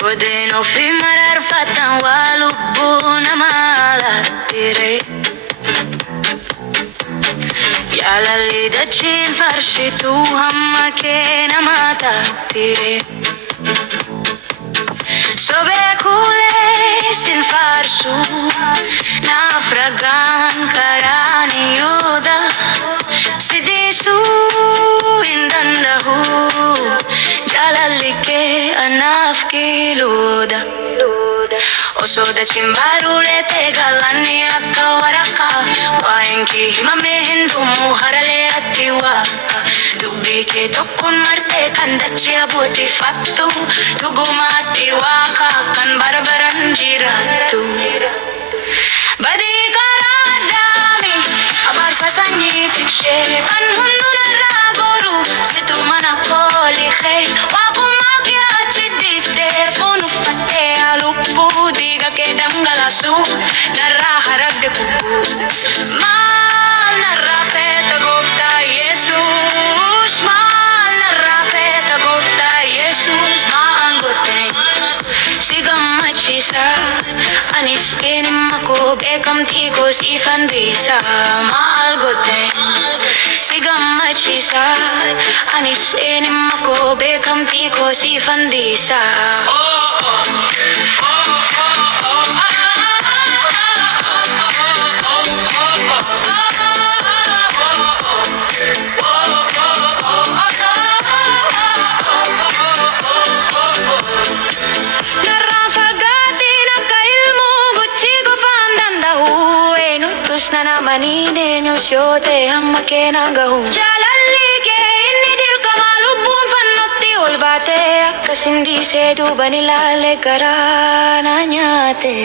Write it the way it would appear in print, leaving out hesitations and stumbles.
koodeen ofiin mararfatan waa lubbuu namaa lattire. Jaalalli dachiin farshituu hamma kee namaa tattire. Sobee kuulee sin faarsu naaf ragaan karaa ni yooda. Sidiisuu hin danda'u jaalalli kee anaaf kiilooda. Osoo dachiin baaruulee ta'e galanni akka waraqaa. Waa'een kee himamee hin dhumu haralee atti waaqa. Dubbii kee tokkoon martee kan dachee abbootifattu. Dhugumaatti waaqa kan barbaran jiraattu. Badii karaa daami abaarsa sanyii fikshee kan hundurarraa goru situ mana koolikee. Waaqummaa kee achi dhiiftee foon uffattee lubbuu dhiiga kee dhangalaasu narraa harabde kubbuu. Maal narraa feeta gooftaa Yesuus, maal narraa feeta gooftaa Yesuus. Maal gooteen si gammachiisa anis eenyummaa koo beekamtii koo siifan dhiisa. Maal gooteen si gammachiisa anis eenyummaa koo beekamtii koo siifan dhiisa. Nana manine nyosyote hamma keenan gahu. Jaalalli kee inni dirqama lubbuun fannotti ol baate. Akkasin dhiisee duuban ilaale garaa na nyaate.